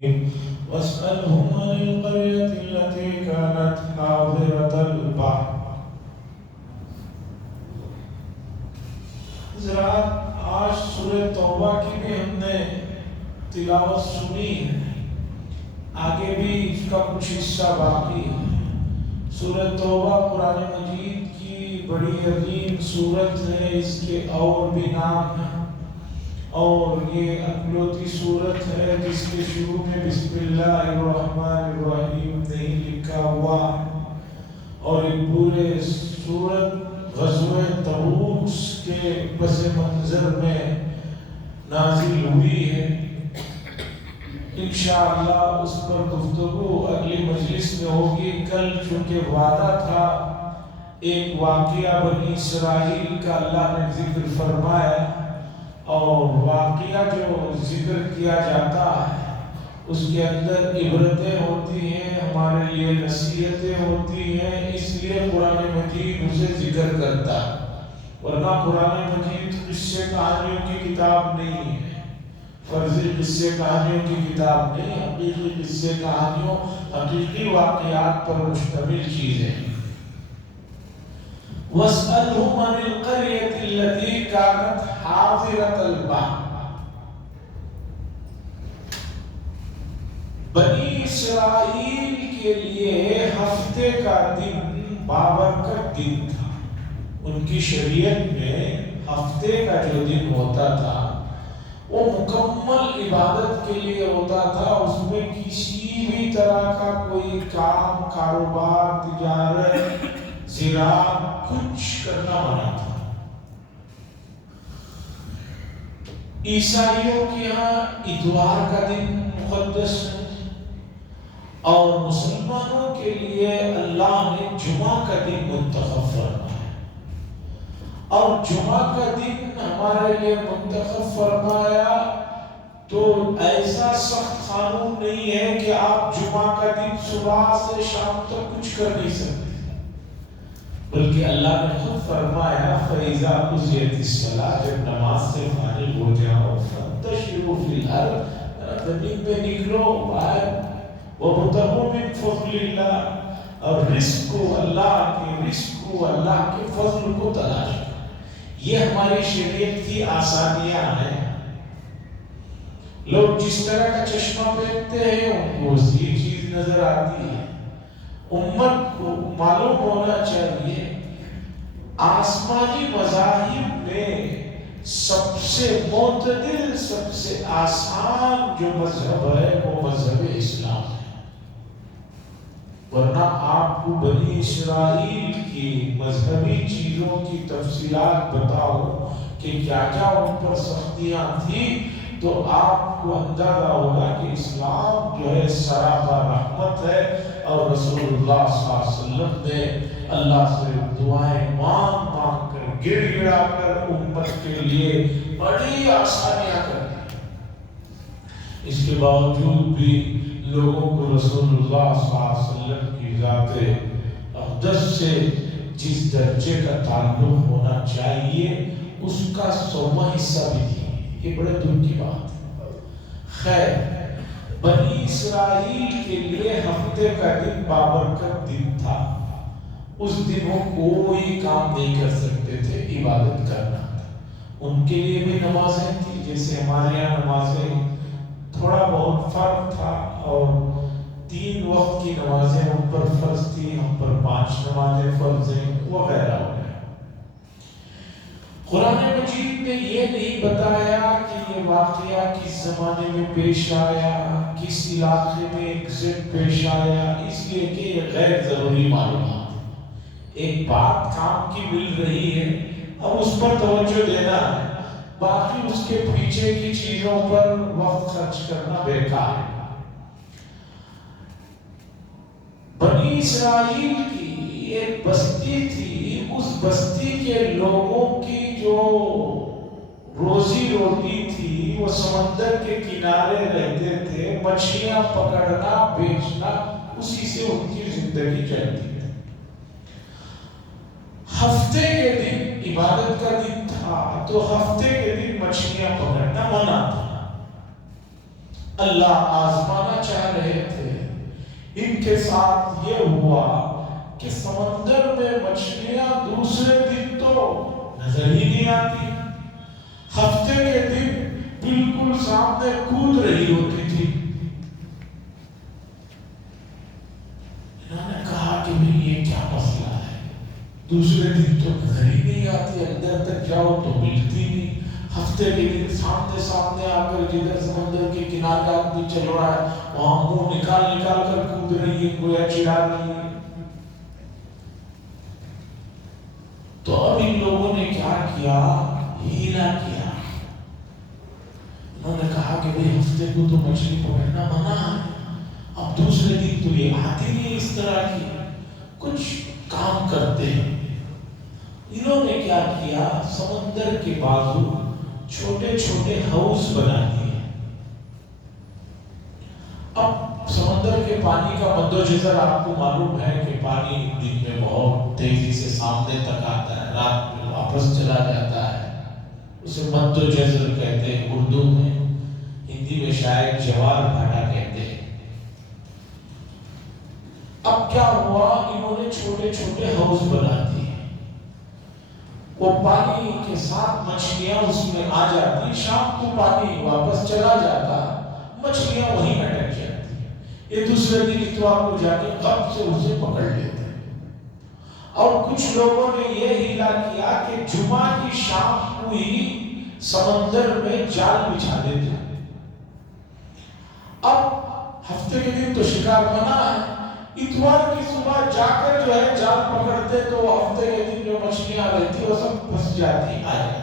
واسألهم عن القرية التي كانت حاضرة البحر. ذرا آج سورہ توبہ کی بھی ہم نے تلاوت سنی ہے، آگے بھی اس کا کچھ حصہ باقی ہے۔ سورہ توبہ قرآن مجید کی بڑی عظیم سورت ہے، اس کے اور بھی نام ہیں، اور یہ اکلوتی سورت ہے جس کے شروع میں بسم اللہ الرحمن الرحیم نہیں لکھا ہوا، اور یہ پورے سورت غزوہ تبوک کے پس منظر میں نازل ہوئی ہے۔ انشاءاللہ اس پر گفتگو اگلی مجلس میں ہوگی۔ کل چونکہ وعدہ تھا، ایک واقعہ بنی اسرائیل کا اللہ نے ذکر فرمایا، اور واقعہ جو ذکر کیا جاتا ہے اس کے اندر عبرتیں ہوتی ہیں، ہمارے لیے نصیحتیں ہوتی ہیں، اس لیے قرآن مجید اسے ذکر کرتا ہے، ورنہ قرآن مجید قصے کہانیوں کی کتاب نہیں ہے، فرضی قصے کہانیوں کی کتاب نہیں، حقیقی قصے کہانیوں، حقیقی واقعات پر مشتمل چیزیں۔ وَاسْأَلْهُمْ عَنِ الْقَرْيَةِ الَّتِي كَانَتْ حَاضِرَةَ الْبَحْرِ۔ بنی اسرائیل کے لیے ہفتے کا دن بابرکت دن تھا۔ ان کی شریعت میں ہفتے کا جو دن ہوتا تھا وہ مکمل عبادت کے لیے ہوتا تھا، اس میں کسی بھی طرح کا کوئی کام، کاروبار، تجارت، زراعت کچھ کرنا منع تھا۔ عیسائیوں کے یہاں اتوار کا دن مقدس ہے، اور مسلمانوں کے لیے اللہ نے جمعہ کا دن منتخب فرمایا، اور جمعہ کا دن ہمارے لیے منتخب فرمایا تو ایسا سخت قانون نہیں ہے کہ آپ جمعہ کا دن صبح سے شام تک کچھ کر نہیں سکتے، بلکہ اللہ نے خود فرمایا فَإِذَا قُضِيَتِ الصَّلَاةُ، جب نماز سے فارغ ہو جاؤ فَانتَشِرُوا فِي الْأَرْضِ، زمین پہ نکلو باہر، وَابْتَغُوا مِن فَضْلِ اللَّهِ، اور رزق کو اللہ کے فضل کو تلاش کرو۔ یہ ہماری شریعت کی آسانیاں ہیں۔ لوگ جس طرح کا چشمہ پہنتے ہیں ان کو یہ چیز نظر آتی ہے۔ امت کو معلوم ہونا چاہیے آسمانی مذاہب میں سب سے معتدل، سب سے آسان جو مذہب ہے وہ مذہب اسلام ہے، ورنہ آپ کو بنی اسرائیل کی مذہبی چیزوں کی تفصیلات بتاؤ کہ کیا کیا ان پر سختیاں تھیں تو آپ کو اندازہ ہوگا کہ اسلام جو ہے سراپا رحمت ہے، اور رسول اللہ صلی اللہ علیہ وسلم نے اللہ سے دعائیں مانگ کر گر گڑا کر امت کے لیے بڑی آسانیاں کر دی۔ اس کے باوجود بھی لوگوں کو رسول اللہ صلی اللہ علیہ وسلم کی ذات اقدس سے جس درجے کا تعلق ہونا چاہیے اس کا 100واں حصہ بھی دی، یہ بڑے دکھ کی بات ہے۔ خیر، بنی اسرائیل کے لیے ہفتے کا دن بابرکت دن تھا، اس دن وہ کوئی کام نہیں کر سکتے تھے، عبادت کرنا تھا۔ ان کے لیے بھی نمازیں تھی جیسے ہمارے یہاں نمازیں، تھوڑا بہت فرق تھا، اور 3 وقت کی نمازیں ان پر فرض تھی، ہم پر 5 نمازیں فرض ہیں وغیرہ وغیرہ۔ قرآن مجید نے یہ نہیں بتایا کہ یہ واقعہ کس زمانے میں پیش آیا، کس علاقے میں ایگزیکٹ پیش آیا، اس لیے کہ یہ غیر ضروری معلومات، ایک بات کام کی مل رہی ہے، اب اس پر توجہ دینا ہے، باقی اس کے پیچھے کی چیزوں پر وقت خرچ کرنا بیکار ہے۔ بنی اسرائیل کی ایک بستی تھی، اس بستی کے لوگوں کی جو روزی روٹی تھی وہ سمندر کے کنارے رہتے تھے، مچھلیاں پکڑنا بیچنا، اسی سے ان کی زندگی چلتی تھی۔ ہفتے کے دن عبادت کا دن تھا تو ہفتے کے دن مچھلیاں پکڑنا منع تھا، اللہ آزمانا چاہ رہے تھے. ان کے ساتھ یہ ہوا کہ سمندر میں مچھلیاں دوسرے دن تو نظر ہی نہیں آتی، ہفتے کے دن بالکل سامنے کود رہی ہوتی تھی. انہوں نے کہا کہ یہ کیا مسئلہ ہے، دوسرے دن تو نظر ہی نہیں آتی، اندر تک جاؤ تو ملتی نہیں، ہفتے کے دن سامنے آ کر جدھر سمندر کے کنارے آدمی چل رہا ہے وہاں منہ نکال کر کود رہی ہے، گویا چڑھا رہی ہے. تو اب ان لوگوں نے کیا کیا، ہیلا کیا. انہوں نے کہا کہ بھئی ہفتے کو تو مچھلی پکڑنا منع ہے، اب دوسرے دن تو یہ آتی نہیں اس طرح کی، کچھ کام کرتے ہیں. انہوں نے کیا کیا، سمندر کے بازو چھوٹے چھوٹے ہاؤس بنا دیے. اب سمندر کے پانی کا مد و جزر آپ کو معلوم ہے کہ پانی دن میں بہت تیزی سے سامنے تک آتا ہے، رات میں واپس چلا جاتا ہے، اسے مد و جزر کہتے ہیں اردو میں، ہندی میں شاید جوار بھاٹا کہتے ہیں. اب کیا ہوا، انہوں نے چھوٹے چھوٹے ہاؤس بنا دیے، وہ پانی کے ساتھ مچھلیاں اس میں آ جاتی، شام کو پانی واپس چلا جاتا، مچھلیاں وہیں اٹک جاتی، یہ دوسرے دن اتوار کو جا کے کب سے اسے پکڑ لیتے. اور کچھ لوگوں نے یہ ہیلا کیا کہ جمعہ کی شام کو ہی سمندر میں جال بچھا دیتے. اب ہفتے کے دن تو شکار منع ہے، اتوار کی صبح جا کر جو ہے جال پکڑتے تو ہفتے کے دن جو مچھلیاں رہتی وہ سب پھنس جاتی، آ جاتی.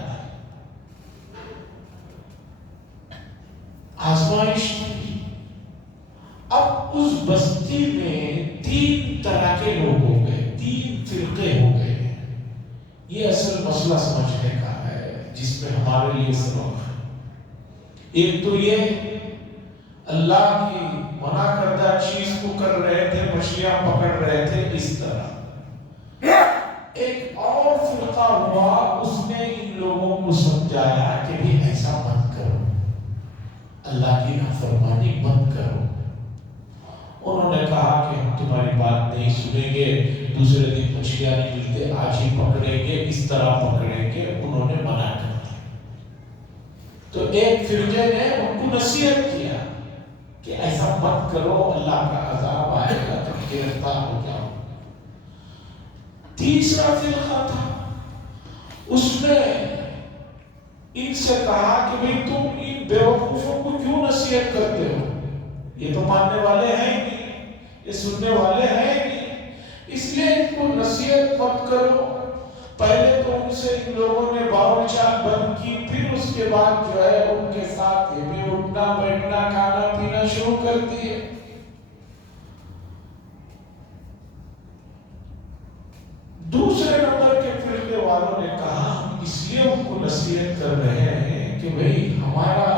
آزمائش تھی. اب اس بستی میں 3 طرح کے لوگ ہو گئے، 3 فرقے ہو گئے. یہ اصل مسئلہ سمجھنے کا ہے جس میں ہمارے لیے سبق ہے. ایک تو یہ اللہ کی منع کردہ چیز کو کر رہے تھے، مچھلیاں پکڑ رہے تھے اس طرح. ایک اور فرقہ ہوا، اس نے ان لوگوں کو سمجھایا کہ بھی ایسا مت کرو، اللہ کی نافرمانی مت کرو. انہوں نے کہا کہ ہم تمہاری بات نہیں سنیں گے، دوسرے دن مچھلیاں نہیں ملتے، آج ہی پکڑیں گے، اس طرح پکڑیں گے. انہوں نے منع کر دیا. تو ایک فرقے نے ان کو نصیحت کیا کہ ایسا مت کرو، اللہ کا عذاب آئے گا، تم گرفتار ہو جاؤ. تیسرا فرقہ تھا، اس نے ان سے کہا کہ بھئی تم ان بیوقوفوں کو کیوں نصیحت کرتے ہو، یہ تو ماننے والے ہیں نہیں، یہ سننے والے ہیں نہیں، اس لیے ان کو نصیحت مت کرو. پہلے تو ان سے ان لوگوں نے باول چال بند کی، پھر اس کے بعد جو ہے ان کے ساتھ یہ اٹھنا بیٹھنا کھانا پینا شروع کر دیے. دوسرے نمبر کے فرقے والوں نے کہا ہم اس لیے ان کو نصیحت کر رہے ہیں کہ بھئی ہمارا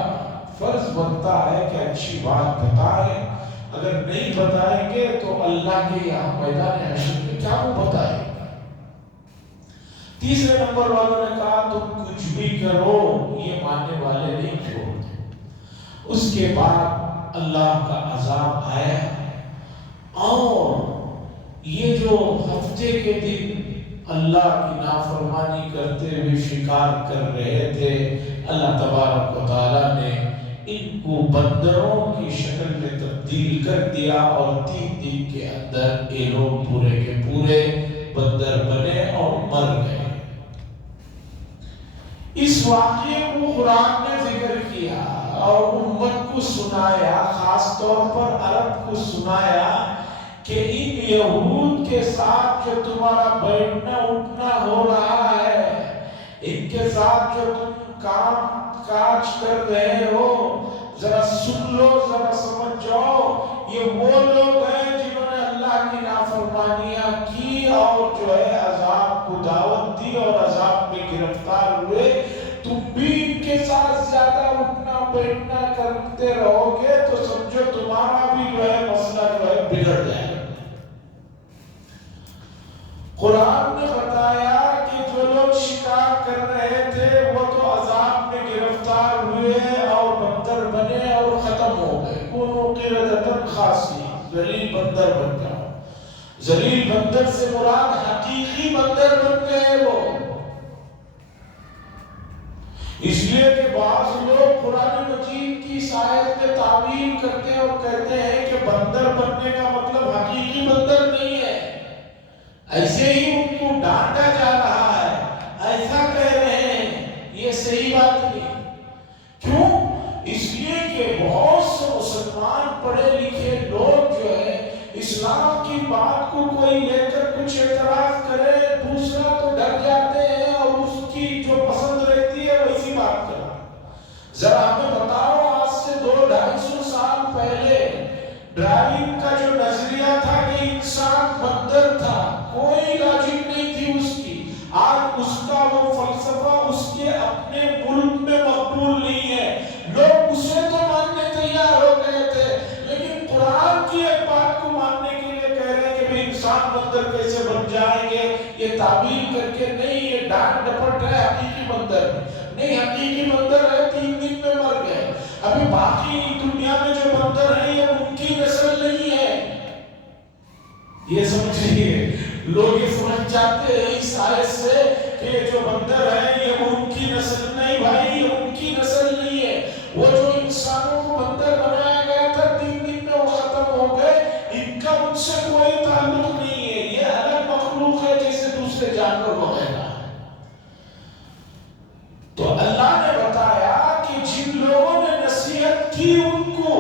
فرض بنتا ہے کہ اچھی بات بتائیں، اگر نہیں بتائیں گے تو اللہ کے یہاں میدان حشر میں کیا وہ بتائیں. تیسرے نمبر والوں نے کہا تم کچھ بھی کرو، یہ ماننے والے نہیں چھوڑتے. اس کے بعد اللہ کا عذاب آیا، اور یہ جو ہفتے کے دن اللہ کی نافرمانی کرتے ہوئے شکار کر رہے تھے، اللہ تبارک و تعالیٰ نے ان کو بندروں کی شکل میں تبدیل کر دیا، اور 3 دن کے اندر یہ لوگ پورے کے پورے بندر بنے اور مر گئے. اس واقعے کو قرآن نے ذکر کیا اور امت کو سنایا، خاص طور پر عرب کو سنایا کہ ان یہود کے ساتھ جو تمہارا بیٹھنا اٹھنا ہو رہا ہے، ان کے ساتھ جو تم کام کاج کر رہے ہو، ذرا سن لو، ذرا سمجھ جاؤ، یہ وہ لوگ ہیں جنہوں نے اللہ کی نافرمانیاں کی اور جو ہے عذاب کو دعوت دی اور عذاب میں گرفتار ہوئے. تم بھی ان کے ساتھ زیادہ اٹھنا بیٹھنا کرتے رہو گے تو سمجھو تمہارا بھی جو ہے مسئلہ جو ہے بگڑ جائے گا. قرآن نے بتایا کہ جو لوگ شکار کر رہے تھے وہ تو عذاب میں گرفتار ہوئے اور بندر بنے اور ختم ہو گئے. خاصی ذلیل بندر بن جاؤ. ذلیل بندر سے مراد حقیقی بندر بن گئے وہ. اس لیے کہ بعض لوگ قرآن مجید کی اس آیت میں تعویل کرتے ہیں اور کہتے ہیں کہ بندر بننے کا مطلب حقیقی بندر نہیں ہے، ایسے ہی ان کو ڈانٹا جا رہا ہے، ایسا کہہ رہے ہیں. یہ صحیح بات نہیں. کیوں؟ اس لیے کہ بہت سے مسلمان پڑھے لکھے لوگ جو ہے اسلام کی بات کو کوئی لے کر کچھ اعتراض کرے، دوسرا تو ڈر جاتے ہیں اور اس کی جو پسند رہتی ہے ویسی بات کرتے. ذرا ہمیں بتاؤ، آج سے 200-250 سال پہلے ڈرائیونگ کا جو نظریہ تھا کہ انسان بندر تھا، کوئی لاجک نہیں تھی اس کی. آج اس کا وہ فلسفہ اس کے اپنے ملک میں مقبول نہیں ہے. لوگ اسے تو ماننے تیار ہو گئے تھے، لیکن قرآن کی ایک بات کو ماننے کے لیے کہہ رہے ہیں کہ انسان بندر کیسے بن جائیں گے. یہ تعبیر کر کے نہیں، یہ ڈانٹ ڈپٹ ہے حقیقی بندر نہیں. حقیقی بندر ہے 3 دن میں مر گئے. ابھی باقی دنیا میں جو بندر ہیں یہ ان کی نسل نہیں ہے. یہ سمجھئے، لوگ یہ سمجھ جاتے ہیں اس آیت سے کہ جو بندر ہیں یہ ان کی نسل نہیں. بھائی یہ ان کی نسل نہیں ہے. وہ جو انسانوں کو بندر بنایا گیا تھا 3 دن میں وہ ختم ہو گئے. ان کا ان سے کوئی تعلق نہیں ہے. یہ الگ مخلوق ہے جیسے دوسرے جانور وغیرہ. تو اللہ نے بتایا کہ جن لوگوں نے نصیحت کی ان کو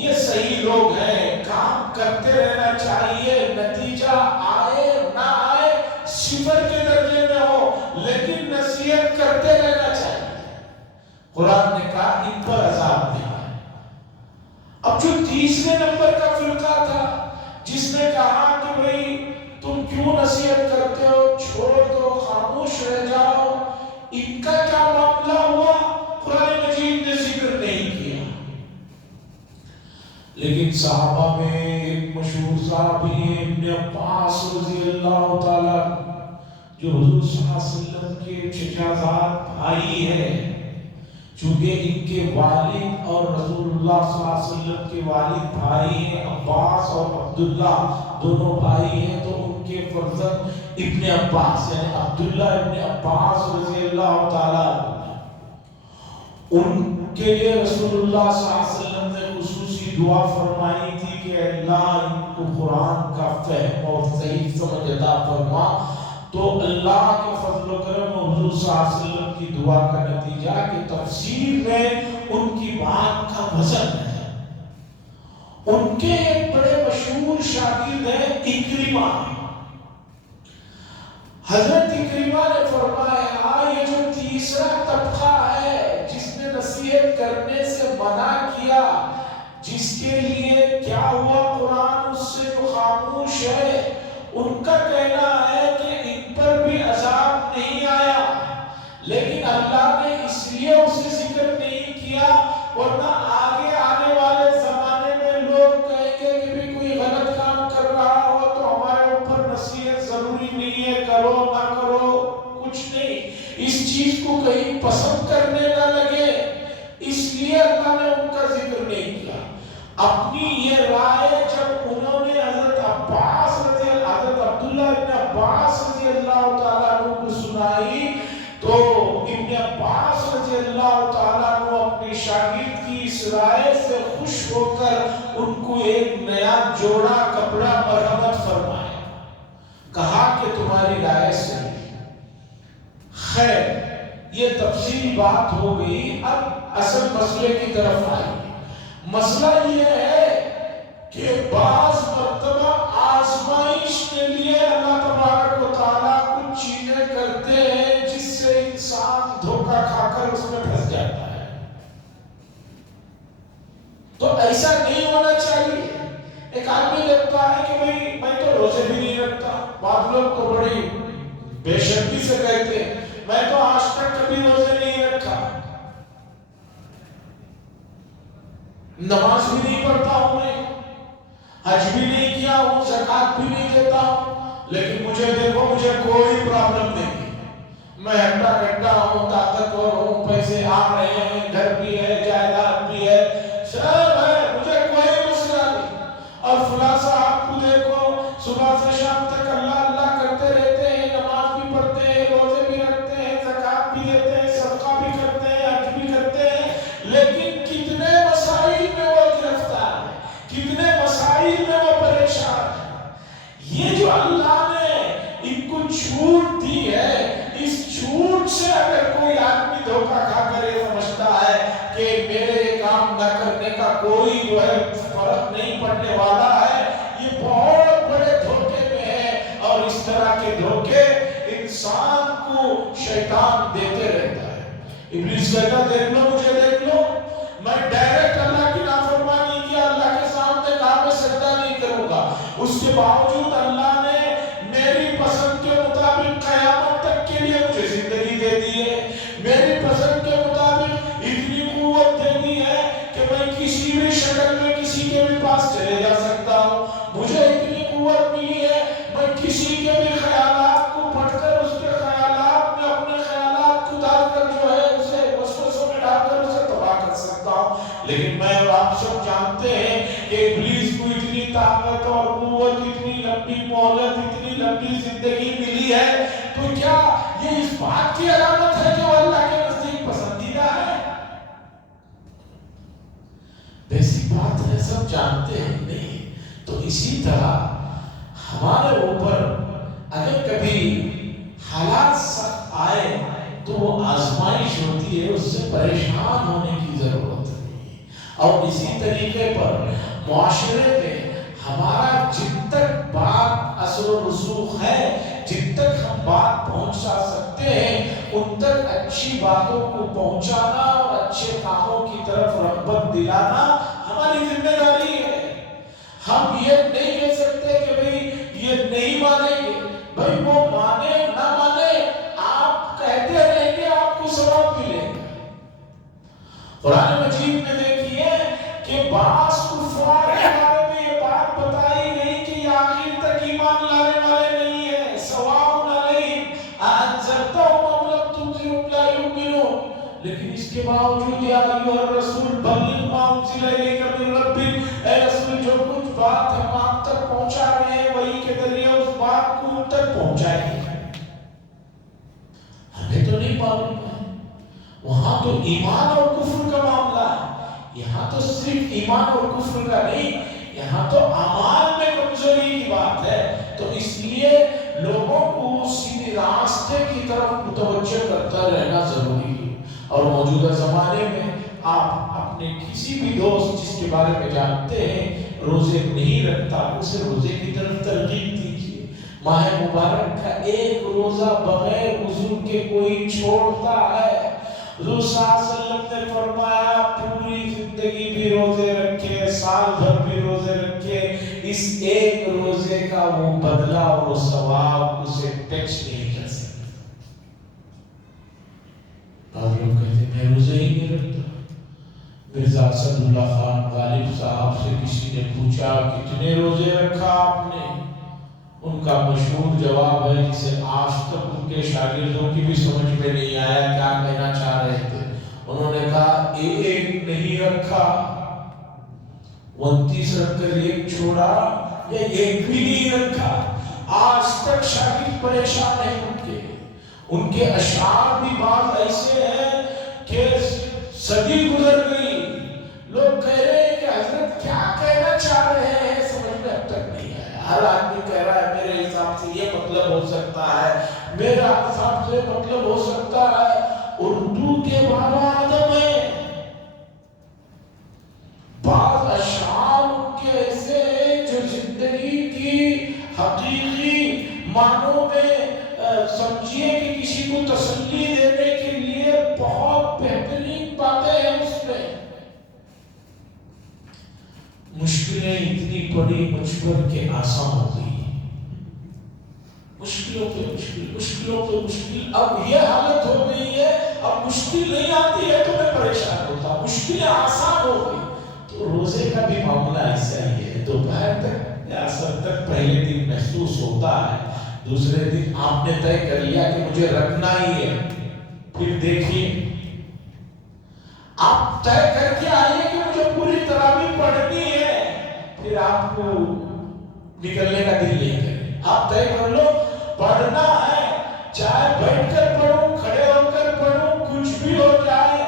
یہ صحیح لوگ ہیں، کام کرتے رہنا چاہیے. نتیجہ آئے نہ آئے صفر کے درجے میں ہو، لیکن نصیحت کرتے رہنا چاہیے. قرآن نے کہا ان پر عذاب نہیں آئے. اب جو تیسرے نمبر کا فرقہ تھا جس نے کہا کہ بھئی تم کیوں نصیحت کرتے ہو، چھوڑ دو، خاموش رہ جاؤ، ان کا کیا معاملہ ہوا؟ قرآن مجید نے ذکر نہیں کیا. لیکن صحابہ میں ایک مشہور صحابی ہیں ابن عباس رضی اللہ تعالیٰ، جو حضور صلی اللہ علیہ وسلم کے چچا زاد بھائی ہیں. چونکہ ان کے والد اور رسول اللہ صلی اللہ علیہ وسلم کے والد بھائی ہیں، عباس اور عبداللہ دونوں بھائی ہیں، تو ان کے فرزند ابن عباس یعنی عبداللہ ابن عباس رضی اللہ تعالیٰ. ان کے لیے رسول اللہ صلی اللہ علیہ وسلم نے خصوصی دعا فرمائی تھی کہ اللہ ان کو قرآن کا فہم اور صحیح سمجھ عطا فرما. تو اللہ کے فضل و کرم اور حضور صلی اللہ علیہ وسلم کی دعا کا نتیجہ کہ تفسیر میں ان کی بات کا وزن ہے. ان کے ایک بڑے مشہور شاگرد ہیں اکرمہ. حضرت اکرمہ نے فرمایا یہ جو تیسرا طبقہ ہے جس نے نصیحت کرنے سے منع کیا، جس کے لیے کیا ہوا قرآن اس سے جو خاموش ہے، ان کا کہنا ہے کہ ان پر بھی عذاب نہیں آیا، لیکن اللہ نے اس لیے اسے ذکر نہیں کیا ورنہ آگے آنے والے زمانے میں لوگ کہیں گے کہ بھی کوئی غلط کام کر رہا ہو تو ہمارے اوپر نصیحت ضروری نہیں ہے، کرو نہ کرو کچھ نہیں. اس چیز کو کہیں پسند کرنے نہ لگے، اس لیے اللہ نے ان کا ذکر نہیں کیا. اپنی یہ رائے جب انہوں نے حضرت عبداللہ ابن عباس رضی اللہ تعالیٰ عنہ کو سنائی تو ابن عباس رضی اللہ تعالیٰ عنہ اپنی شاگرد کی اس رائے سے خوش ہو کر ان کو ایک نیا جوڑا کپڑا مرحمت فرمایا. کہا کہ تمہاری رائے سے خیر. یہ تفصیلی بات ہو گئی. اب اصل مسئلے کی طرف آئی. مسئلہ یہ ہے کہ بعض مرتبہ آزمائش کے لیے اللہ تبارک و تعالیٰ کچھ چیزیں کرتے ہیں جس سے انسان دھوکہ کھا کر اس میں پھنس جاتا ہے. تو ایسا نہیں ہونا چاہیے. ایک آدمی لگتا ہے کہ بھئی میں تو روزے بھی نہیں رکھتا. بعض لوگ تو بڑی بے شرمی سے کہتے ہیں میں تو آج تک کبھی روزے نہیں رکھا، نماز بھی نہیں پڑھتا ہوں، میں حج بھی نہیں کیا ہوں، زکات بھی نہیں دیتا ہوں، لیکن مجھے دیکھو مجھے کوئی پرابلم نہیں. میں ہٹا کٹا ہوں، طاقتور ہوں، پیسے آ رہے ہیں، گھر بھی ہے، جائیداد بھی ہے، سب ہے، مجھے کوئی مسئلہ نہیں. فرق نہیں پڑنے والا ہے، یہ بہت بڑے دھوکے میں ہے، اور اس طرح کے دھوکے انسان کو شیطان دیتے رہتا ہے۔ ابلیس کہتا دیکھ لو مجھے، دیکھ لو میں ڈائریکٹ اللہ کی نافرمانی کیا، اللہ کے سامنے کہا میں سجدہ نہیں کروں گا، اس کے باوجود اللہ نے میری پسند کے مطابق قیامت تک کے لیے مجھے زندگی دے دی ہے، میری پسند کے مطابق اتنی قوت دے دی ہے کہ میں کسی بھی شکل میں کسی کے بھی پاس چلے جا سکتا ہوں، مجھے اتنی قوت ملی ہے میں کسی کے بھی خیالات کو پڑھ کر اس کے خیالات میں اپنے خیالات کو ڈال کر جو ہے اسے وسوسوں میں ڈال کر اسے تباہ کر سکتا ہوں۔ لیکن میں اور آپ سب جانتے ہیں کہ ابلیس کو اتنی طاقت اور قوت، اتنی لمبی مہلت، اتنی لمبی زندگی ملی ہے، تو کیا یہ اس بات کی علامت ہے کہ وہ اللہ کے نزدیک پسندیدہ ہے؟ بیسک بات ہے، سب جانتے ہیں نہیں۔ تو اسی طرح ہمارے اوپر اگر کبھی حالات سخت آئے تو وہ آزمائش ہوتی ہے، اس سے پریشان ہونے کی ضرورت نہیں۔ اور اسی طریقے پر معاشرے میں ہمارا جن تک بات اثر و رسوخ ہے، جن تک ہم بات پہنچا سکتے ہیں، ان تک اچھی باتوں کو پہنچانا اور اچھے کاموں کی طرف رغبت دلانا ہماری ذمہ داری ہے۔ ہم یہ نہیں کہہ سکتے کہ بھئی یہ نہیں مانیں گے، بھئی وہ مانے نہ مانے، آپ کہتے رہیں گے آپ کو ثواب ملے گا۔ قرآن مجید میں دیکھیے کہ بعض کفار کے بارے میں یہ بات بتائی گئی کہ یہ آخر تک ایمان لانے والے نہیں ہیں، سواء علیہم اانذرتہم ام لم تنذرہم لا یؤمنون، لیکن اس کے باوجود یا ایھا الرسول بلغ ما انزل الیک من ربک، اے رسول جو کچھ بات ہم آپ تک پہنچا رہے ہیں وہی کے ذریعے اس بات کو ان تک پہنچائیے۔ ہمیں تو نہیں معلوم ہے، وہاں تو ایمان اور کفر کا معاملہ ہے، یہاں تو صرف ایمان اور کفر کا نہیں، یہاں تو اعمال میں کمزوری کی بات ہے۔ تو اس لیے لوگوں کو سیدھے راستے کی طرف متوجہ کرتا رہنا ضروری ہے۔ اور موجودہ زمانے میں آپ اپنے کسی بھی دوست جس کے بارے میں جانتے ہیں روزے نہیں رکھتا، اسے روزے کی طرف ترغیب دیجیے۔ ماہ مبارک کا ایک روزہ بغیر وضو کے کوئی چھوڑتا ہے، حضور صلی اللہ علیہ وسلم نے فرمایا پوری زندگی بھی روزے رکھے، سال بھر بھی روزے رکھے، اس ایک روزے کا وہ بدلہ اور وہ ثواب اسے ٹچ نہیں کر سکتا۔ بعض لوگ کہتے ہیں میں روزے ہی نہیں رکھتا۔ مرزا اسد اللہ خان غالب صاحب سے کسی نے پوچھا کتنے روزے رکھا آپ نے؟ ان کا مشہور جواب ہے جسے آج تک ان کے شاگردوں کی بھی سمجھ میں نہیں آیا کیا کہنا چاہ رہے تھے۔ انہوں نے کہا ایک نہیں رکھا، 29 رکھ کر ایک چھوڑا، یا ایک بھی نہیں رکھا۔ آج تک شاگرد پریشان ہیں، ان کے اشعار بھی بعض ایسے ہیں کہ صدی گزر گئی، لوگ کہہ رہے ہیں کہ حضرت کیا کہنا چاہ رہے ہیں سمجھ میں اب تک نہیں آیا۔ ہر آدمی کہہ رہا ہے میرے حساب سے یہ مطلب ہو سکتا ہے، میرا حساب سے مطلب ہو سکتا ہے۔ اردو کے بابا آدم ہے، بعض اشعار ان کے ایسے ہیں جو زندگی کی حقیقی معنوں میں سمجھیے کہ کسی کو تسلی دینے کے لیے بہت بہترین باتیں ہیں اس میں۔ مشکلیں اتنی بڑی مجھ پر کہ آسان ہو گئی، مشکلوں پہ مشکل، اب یہ حالت ہو گئی ہے اب مشکل نہیں آتی ہے تو میں پریشان ہوتا، مشکلیں آسان ہو گئی۔ تو روزے کا بھی معاملہ ایسا ہی ہے، دوپہر تک یا عصر تک پہلے دن محسوس ہوتا ہے، دوسرے دن آپ نے طے کر لیا کہ مجھے رکھنا ہی ہے، پھر دیکھیے آپ طے کر کے آئیے کہ مجھے پوری تراویح پڑھنی ہے، پھر آپ کو نکلنے کا دل نہیں کرے، آپ طے کر لو پڑھنا ہے، چاہے بیٹھ کر پڑھوں کھڑے ہو کر پڑھوں کچھ بھی ہو جائے،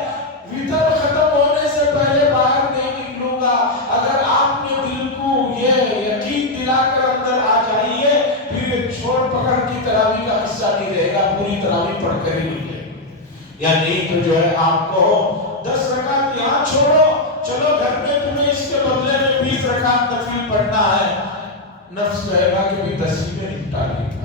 وطر ختم ہونے سے پہلے باہر نہیں نکلوں گا۔ اگر آپ نے دل کو یہ یقین دلا کر اندر آ جائیے، پھر ایک چھوڑ پکڑ کی تراویح کا حصہ نہیں رہے گا، پوری تراویح پڑھ کر ہی نکلے گا۔ یا نہیں تو جو ہے آپ کو 10 رکعت یہاں چھوڑو، چلو گھر میں تمہیں اس کے بدلے میں 20 رکعت رکعت نفل پڑھنا ہے، نفس کہے گا کہ بھی 10 ہی میں نپٹا لیں گے،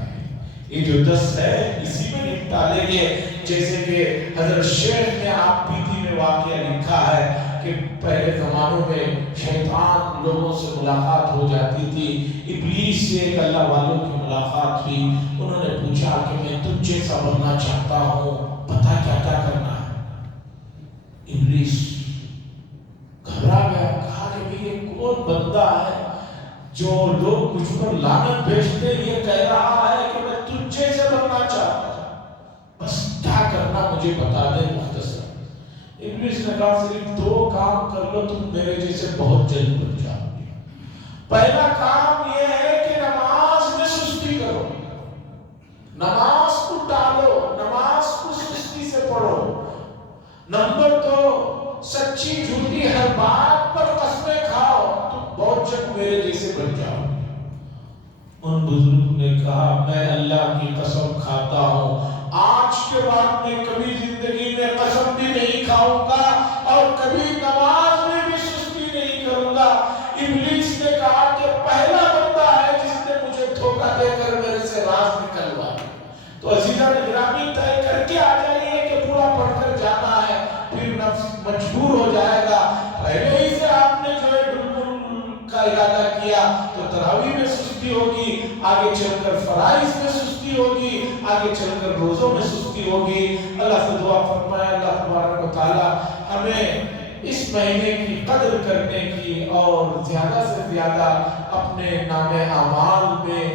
یہ جو 10 ہے اسی میں نپٹا لیں گے۔ جیسے کہ حضرت شیخ نے آپ پیتی میں واقعہ لکھا ہے کہ پہلے زمانوں میں شیطان لوگوں سے ملاقات ہو جاتی تھی، ابلیس سے ایک اللہ والوں کی ملاقات ہوئی، انہوں نے پوچھا کہ میں تجھ جیسا بننا چاہتا ہوں، پتہ کیا کیا کرنا ہے؟ ابلیس گھبرا گیا، کہا کہ یہ کون بندہ ہے جو لوگ مجھ پر لعنت بھیجتے، یہ کہہ رہا ہے کہ میں تجھ جیسے بننا چاہتا ہوں، بس کیا کرنا مجھے بتا دے مختصر۔ ابلیس نے کہا صرف 2 کام کر لو، تم میرے جیسے بہت جلد بن جاؤ گے۔ پہلا کام یہ ہے کہ نماز میں سستی کرو، نماز کو ٹالو، نماز کو سستی سے پڑھو۔ نمبر 2، سچی جھوٹی ہر بات پر قسمیں کھاؤ، تم بہت جلد میرے جیسے بن جاؤ۔ ان بزرگ نے کہا میں اللہ کی قسم کھاتا ہوں، آج کے بعد میں کبھی زندگی میں قسم بھی نہیں کھاؤں گا اور کبھی نماز میں بھی سستی نہیں کروں گا۔ ابلیس نے کہا کہ پہلا بندہ ہے جس نے مجھے دھوکہ دے کر میرے سے راز نکلوا۔ تو عزیزان گرامی طے کر کے آ جائیے کہ پورا پڑھ کر جانا ہے، پھر نفس مجبور ہو جائے گا۔ پہلے ہی سے آپ نے جو ہے ڈلمل کا ارادہ کیا تو تراویح میں سستی ہوگی، آگے چل کر فرائض میں سستی ہوگی، آگے چل کر روزوں میں سستی ہوگی۔ اللہ سے دعا فرمائے اللہ تبارک و تعالی ہمیں اس مہینے کی قدر کرنے کی اور زیادہ سے زیادہ اپنے نام اعمال میں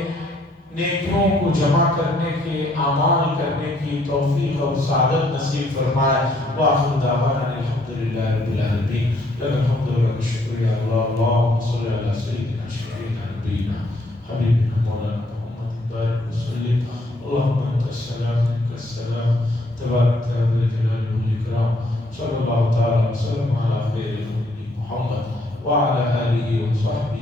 نیکیوں کو جمع کرنے کے، اعمال کرنے کی توفیق اور سعادت نصیب فرمائے۔ وآخر دعوانا الحمدللہ رب العالمین، لک الحمد و لک الشکر یا اللہ۔ اللہم صلی علی سیدنا شفیعنا نبینا حبیبنا مولانا محمد بارک وسلم۔ اللہم انت السلام منک السلام تبارک یا ذا الجلال والاکرام۔ صلی اللہ تعالی وسلم علی خیر خلقہ محمد وعلی آلہ وصحبہ